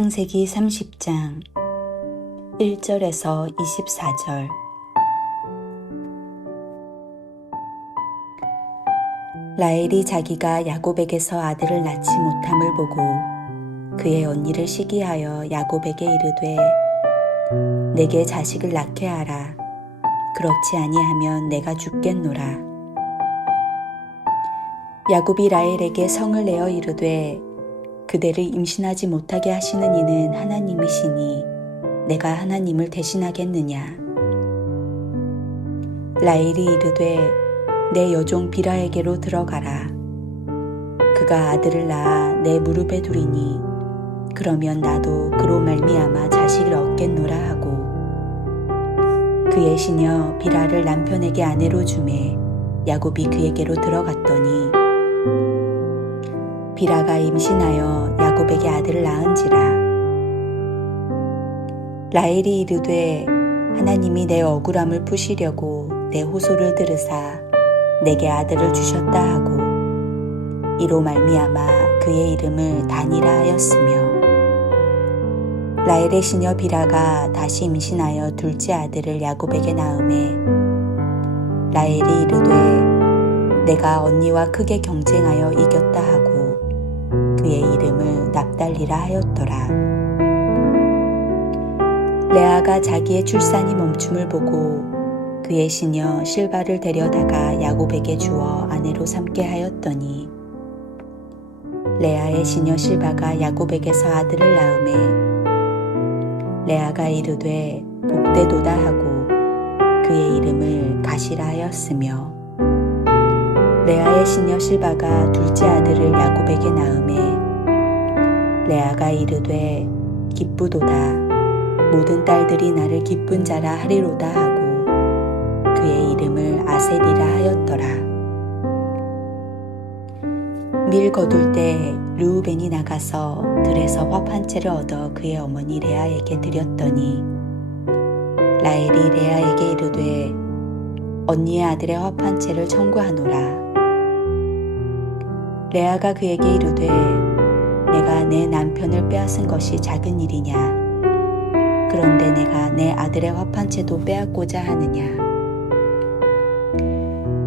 창세기 30장 1절에서 24절. 라헬이 자기가 야곱에게서 아들을 낳지 못함을 보고 그의 언니를 시기하여 야곱에게 이르되 내게 자식을 낳게 하라. 그렇지 아니하면 내가 죽겠노라. 야곱이 라헬에게 성을 내어 이르되 그대를 임신하지 못하게 하시는 이는 하나님이시니 내가 하나님을 대신하겠느냐. 라헬이 이르되 내 여종 비라에게로 들어가라. 그가 아들을 낳아 내 무릎에 두리니 그러면 나도 그로 말미암아 자식을 얻겠노라 하고 그의 시녀 비라를 남편에게 아내로 주매 야곱이 그에게로 들어갔더니 비라가 임신하여 야곱에게 아들을 낳은지라. 라헬이 이르되 하나님이 내 억울함을 푸시려고 내 호소를 들으사 내게 아들을 주셨다 하고 이로 말미암아 그의 이름을 단이라 하였으며 라헬의 시녀 비라가 다시 임신하여 둘째 아들을 야곱에게 낳음에 라헬이 이르되 내가 언니와 크게 경쟁하여 이겼다 하고 그의 이름을 납달리라 하였더라. 레아가 자기의 출산이 멈춤을 보고 그의 시녀 실바를 데려다가 야곱에게 주어 아내로 삼게 하였더니 레아의 시녀 실바가 야곱에게서 아들을 낳음에 레아가 이르되 복되도다 하고 그의 이름을 가시라 하였으며 레아의 시녀 실바가 둘째 아들을 야곱에게 낳음에 레아가 이르되 기쁘도다 모든 딸들이 나를 기쁜 자라 하리로다 하고 그의 이름을 아셀이라 하였더라. 밀 거둘 때 르우벤이 나가서 들에서 화 한 채를 얻어 그의 어머니 레아에게 드렸더니 라헬이 레아에게 이르되 언니의 아들의 화 한 채를 청구하노라. 레아가 그에게 이르되 내가 내 남편을 빼앗은 것이 작은 일이냐. 그런데 내가 내 아들의 화 한 채도 빼앗고자 하느냐.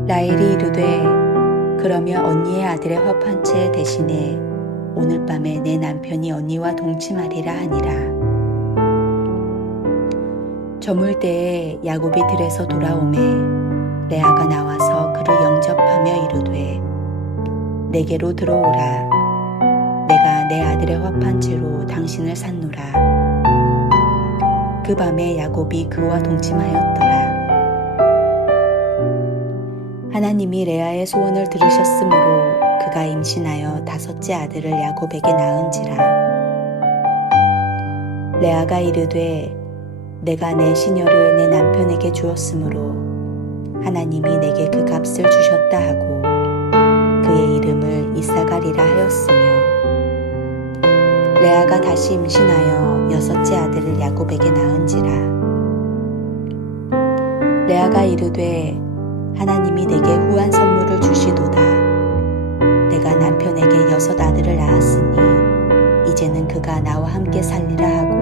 라헬이 이르되 그러면 언니의 아들의 화 한 채 대신에 오늘 밤에 내 남편이 언니와 동침하리라 하니라. 저물 때에 야곱이 들에서 돌아오매 레아가 나와서 그를 영접하며 이르되 내게로 들어오라. 내가 내 아들의 화 한 채로 당신을 샀노라. 그 밤에 야곱이 그와 동침하였더라. 하나님이 레아의 소원을 들으셨으므로 그가 임신하여 다섯째 아들을 야곱에게 낳은지라. 레아가 이르되 내가 내 시녀를 내 남편에게 주었으므로 하나님이 내게 그 값을 주셨다 하고 그의 이름을 이사가리라 하였으며 레아가 다시 임신하여 여섯째 아들을 야곱에게 낳은지라. 레아가 이르되 하나님이 내게 후한 선물을 주시도다. 내가 남편에게 여섯 아들을 낳았으니 이제는 그가 나와 함께 살리라 하고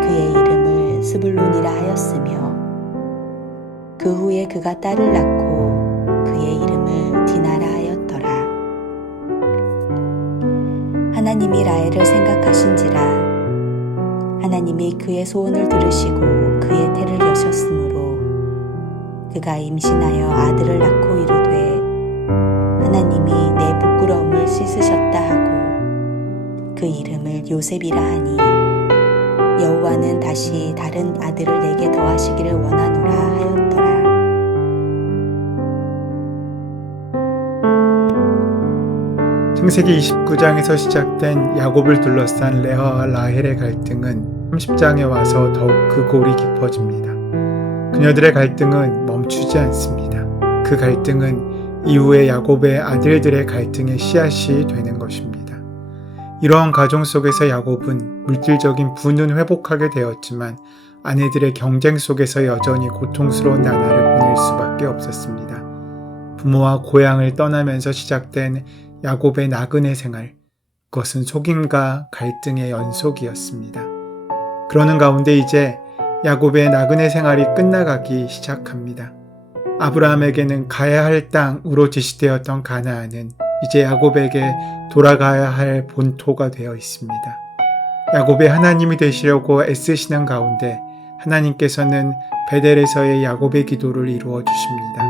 그의 이름을 스불론이라 하였으며 그 후에 그가 딸을 낳고 그의 이름을 디나라 하였더라. 하나님이 라헬을 생각하신지라. 하나님이 그의 소원을 들으시고 그의 태를 여셨으므로 그가 임신하여 아들을 낳고 이르되 하나님이 내 부끄러움을 씻으셨다 하고 그 이름을 요셉이라 하니 여호와는 다시 다른 아들을 내게 더하시기를 원하노라 하였더라. 창세기 29장에서 시작된 야곱을 둘러싼 레아와 라헬의 갈등은 30장에 와서 더욱 그 골이 깊어집니다. 그녀들의 갈등은 멈추지 않습니다. 그 갈등은 이후에 야곱의 아들들의 갈등의 씨앗이 되는 것입니다. 이러한 과정 속에서 야곱은 물질적인 부는 회복하게 되었지만 아내들의 경쟁 속에서 여전히 고통스러운 나날을 보낼 수밖에 없었습니다. 부모와 고향을 떠나면서 시작된 야곱의 나그네 생활, 그것은 속임과 갈등의 연속이었습니다. 그러는 가운데 이제 야곱의 나그네 생활이 끝나가기 시작합니다. 아브라함에게는 가야 할 땅으로 지시되었던 가나안은 이제 야곱에게 돌아가야 할 본토가 되어 있습니다. 야곱의 하나님이 되시려고 애쓰시는 가운데 하나님께서는 베델에서의 야곱의 기도를 이루어 주십니다.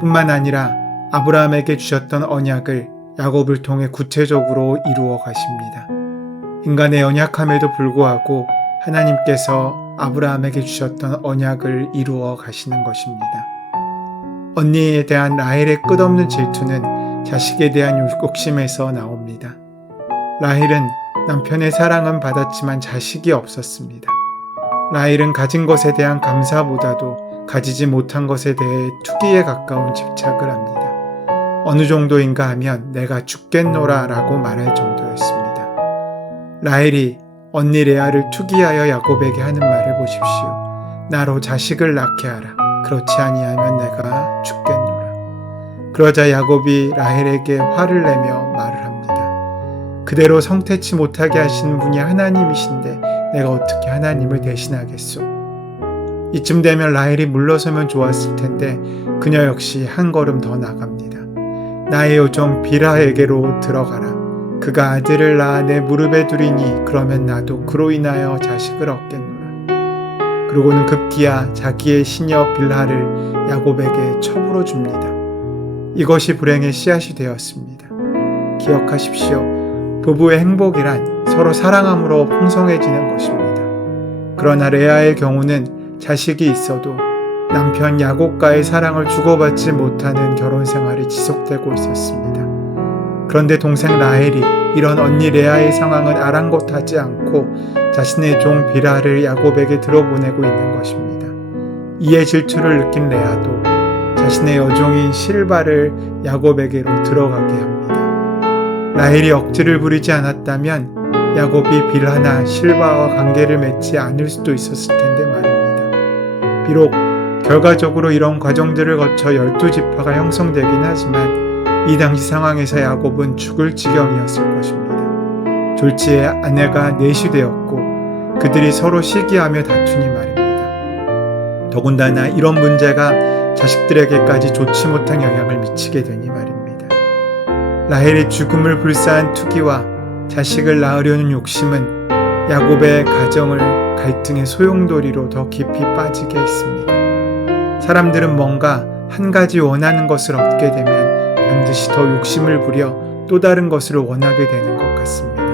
뿐만 아니라 아브라함에게 주셨던 언약을 야곱을 통해 구체적으로 이루어 가십니다. 인간의 연약함에도 불구하고 하나님께서 아브라함에게 주셨던 언약을 이루어 가시는 것입니다. 언니에 대한 라헬의 끝없는 질투는 자식에 대한 욕심에서 나옵니다. 라헬은 남편의 사랑은 받았지만 자식이 없었습니다. 라헬은 가진 것에 대한 감사보다도 가지지 못한 것에 대해 투기에 가까운 집착을 합니다. 어느 정도인가 하면 내가 죽겠노라 라고 말할 정도였습니다. 라헬이 언니 레아를 투기하여 야곱에게 하는 말을 보십시오. 나로 자식을 낳게 하라. 그렇지 아니하면 내가 죽겠노라. 그러자 야곱이 라헬에게 화를 내며 말을 합니다. 그대로 성태치 못하게 하신 분이 하나님이신데 내가 어떻게 하나님을 대신하겠소? 이쯤 되면 라헬이 물러서면 좋았을 텐데 그녀 역시 한 걸음 더 나갑니다. 나의 요정 빌하에게로 들어가라. 그가 아들을 낳아 내 무릎에 두리니 그러면 나도 그로 인하여 자식을 얻겠노라. 그러고는 급기야 자기의 시녀 빌하를 야곱에게 첩으로 줍니다. 이것이 불행의 씨앗이 되었습니다. 기억하십시오. 부부의 행복이란 서로 사랑함으로 풍성해지는 것입니다. 그러나 레아의 경우는 자식이 있어도 남편 야곱과의 사랑을 주고받지 못하는 결혼 생활이 지속되고 있었습니다. 그런데 동생 라헬이 이런 언니 레아의 상황은 아랑곳하지 않고 자신의 종 빌하를 야곱에게 들어보내고 있는 것입니다. 이에 질투를 느낀 레아도 자신의 여종인 실바를 야곱에게로 들어가게 합니다. 라헬이 억지를 부리지 않았다면 야곱이 빌하나 실바와 관계를 맺지 않을 수도 있었을 텐데 말입니다. 비록 결과적으로 이런 과정들을 거쳐 12지파가 형성되긴 하지만 이 당시 상황에서 야곱은 죽을 지경이었을 것입니다. 졸지에 아내가 넷이 되었고 그들이 서로 시기하며 다투니 말입니다. 더군다나 이런 문제가 자식들에게까지 좋지 못한 영향을 미치게 되니 말입니다. 라헬의 죽음을 불사한 투기와 자식을 낳으려는 욕심은 야곱의 가정을 갈등의 소용돌이로 더 깊이 빠지게 했습니다. 사람들은 뭔가 한 가지 원하는 것을 얻게 되면 반드시 더 욕심을 부려 또 다른 것을 원하게 되는 것 같습니다.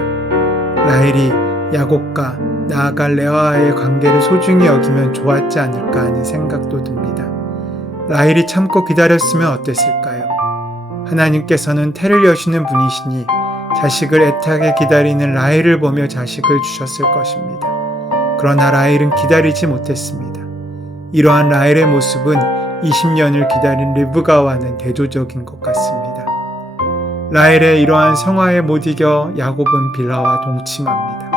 라헬이 야곱과 나아가 레아와의 관계를 소중히 여기면 좋았지 않을까 하는 생각도 듭니다. 라헬이 참고 기다렸으면 어땠을까요? 하나님께서는 태를 여시는 분이시니 자식을 애타게 기다리는 라헬을 보며 자식을 주셨을 것입니다. 그러나 라헬은 기다리지 못했습니다. 이러한 라헬의 모습은 20년을 기다린 리브가와는 대조적인 것 같습니다. 라헬의 이러한 성화에 못 이겨 야곱은 빌하와 동침합니다.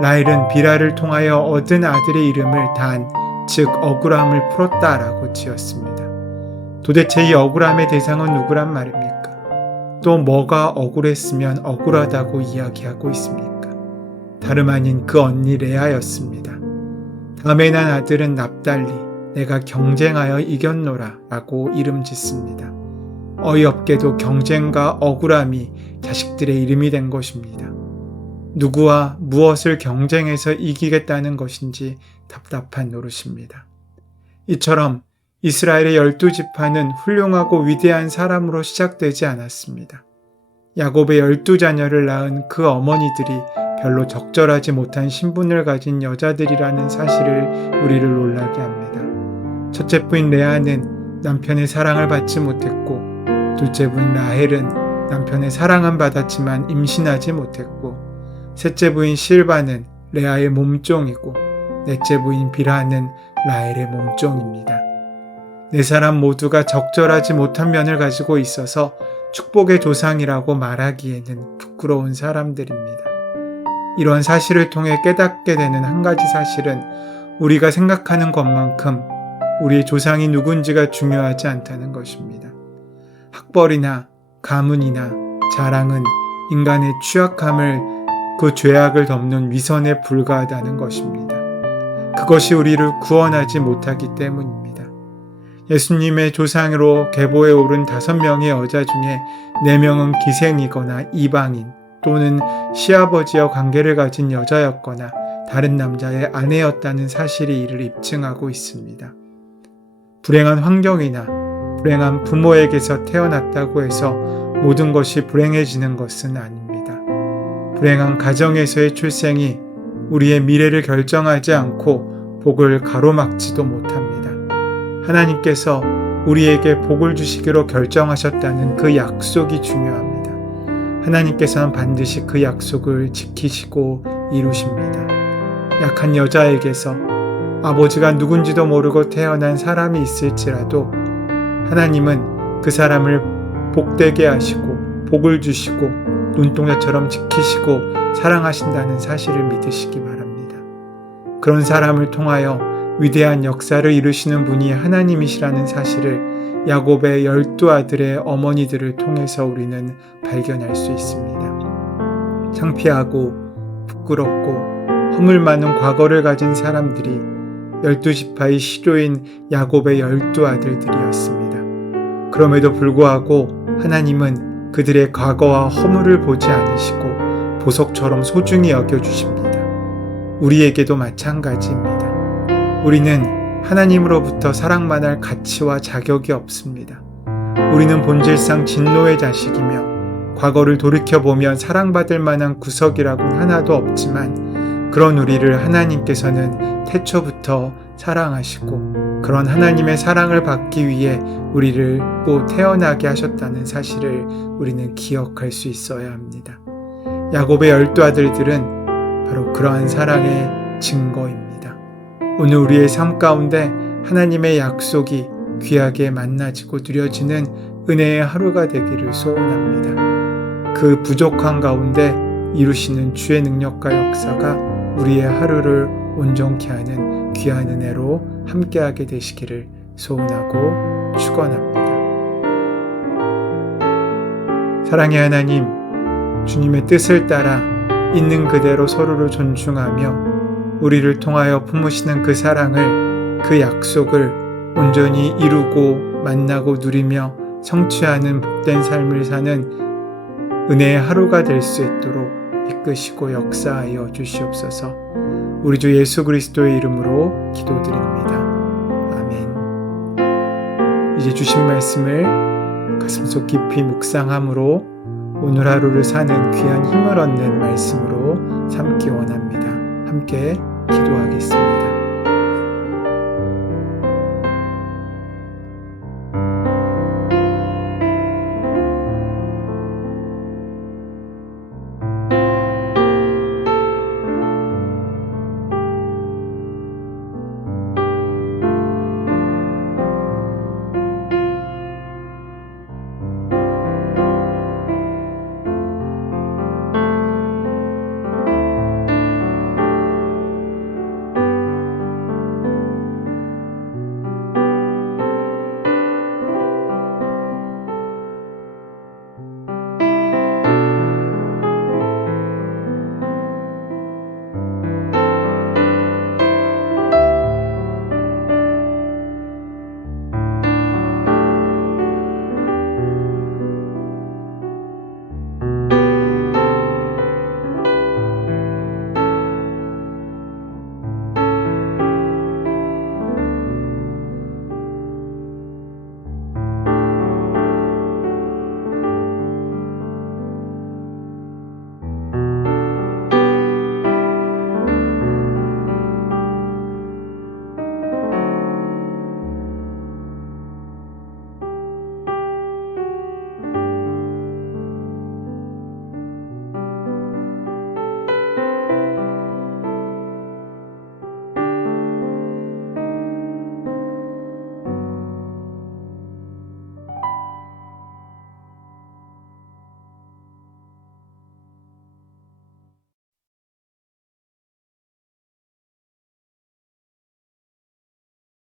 라헬은 빌하를 통하여 얻은 아들의 이름을 단, 즉 억울함을 풀었다라고 지었습니다. 도대체 이 억울함의 대상은 누구란 말입니까? 또 뭐가 억울했으면 억울하다고 이야기하고 있습니까? 다름 아닌 그 언니 레아였습니다. 다음에 난 아들은 납달리, 내가 경쟁하여 이겼노라 라고 이름 짓습니다. 어이없게도 경쟁과 억울함이 자식들의 이름이 된 것입니다. 누구와 무엇을 경쟁해서 이기겠다는 것인지 답답한 노릇입니다. 이처럼 이스라엘의 12지파는 훌륭하고 위대한 사람으로 시작되지 않았습니다. 야곱의 12자녀를 낳은 그 어머니들이 별로 적절하지 못한 신분을 가진 여자들이라는 사실을 우리를 놀라게 합니다. 첫째 부인 레아는 남편의 사랑을 받지 못했고, 둘째 부인 라헬은 남편의 사랑은 받았지만 임신하지 못했고, 셋째 부인 실바는 레아의 몸종이고, 넷째 부인 빌하는 라헬의 몸종입니다. 네 사람 모두가 적절하지 못한 면을 가지고 있어서 축복의 조상이라고 말하기에는 부끄러운 사람들입니다. 이런 사실을 통해 깨닫게 되는 한 가지 사실은 우리가 생각하는 것만큼 우리의 조상이 누군지가 중요하지 않다는 것입니다. 학벌이나 가문이나 자랑은 인간의 취약함을 그 죄악을 덮는 위선에 불과하다는 것입니다. 그것이 우리를 구원하지 못하기 때문입니다. 예수님의 조상으로 계보에 오른 5명의 여자 중에 4명은 기생이거나 이방인 또는 시아버지와 관계를 가진 여자였거나 다른 남자의 아내였다는 사실이 이를 입증하고 있습니다. 불행한 환경이나 불행한 부모에게서 태어났다고 해서 모든 것이 불행해지는 것은 아닙니다. 불행한 가정에서의 출생이 우리의 미래를 결정하지 않고 복을 가로막지도 못합니다. 하나님께서 우리에게 복을 주시기로 결정하셨다는 그 약속이 중요합니다. 하나님께서는 반드시 그 약속을 지키시고 이루십니다. 약한 여자에게서 아버지가 누군지도 모르고 태어난 사람이 있을지라도 하나님은 그 사람을 복되게 하시고 복을 주시고 눈동자처럼 지키시고 사랑하신다는 사실을 믿으시기 바랍니다. 그런 사람을 통하여 위대한 역사를 이루시는 분이 하나님이시라는 사실을 야곱의 12아들의 어머니들을 통해서 우리는 발견할 수 있습니다. 창피하고 부끄럽고 허물 많은 과거를 가진 사람들이 12지파의 시조인 야곱의 12아들들이었습니다. 그럼에도 불구하고 하나님은 그들의 과거와 허물을 보지 않으시고 보석처럼 소중히 여겨주십니다. 우리에게도 마찬가지입니다. 우리는 하나님으로부터 사랑만할 가치와 자격이 없습니다. 우리는 본질상 진노의 자식이며 과거를 돌이켜보면 사랑받을 만한 구석이라고는 하나도 없지만 그런 우리를 하나님께서는 태초부터 사랑하시고 그런 하나님의 사랑을 받기 위해 우리를 또 태어나게 하셨다는 사실을 우리는 기억할 수 있어야 합니다. 야곱의 12아들들은 바로 그러한 사랑의 증거입니다. 오늘 우리의 삶 가운데 하나님의 약속이 귀하게 만나지고 누려지는 은혜의 하루가 되기를 소원합니다. 그 부족한 가운데 이루시는 주의 능력과 역사가 우리의 하루를 온전케 하는 귀한 은혜로 함께하게 되시기를 소원하고 축원합니다. 사랑의 하나님, 주님의 뜻을 따라 있는 그대로 서로를 존중하며 우리를 통하여 품으시는 그 사랑을, 그 약속을 온전히 이루고 만나고 누리며 성취하는 복된 삶을 사는 은혜의 하루가 될 수 있도록 이끄시고 역사하여 주시옵소서. 우리 주 예수 그리스도의 이름으로 기도드립니다. 아멘. 이제 주신 말씀을 가슴속 깊이 묵상함으로 오늘 하루를 사는 귀한 힘을 얻는 말씀으로 삼기 원합니다. 함께 기도하겠습니다.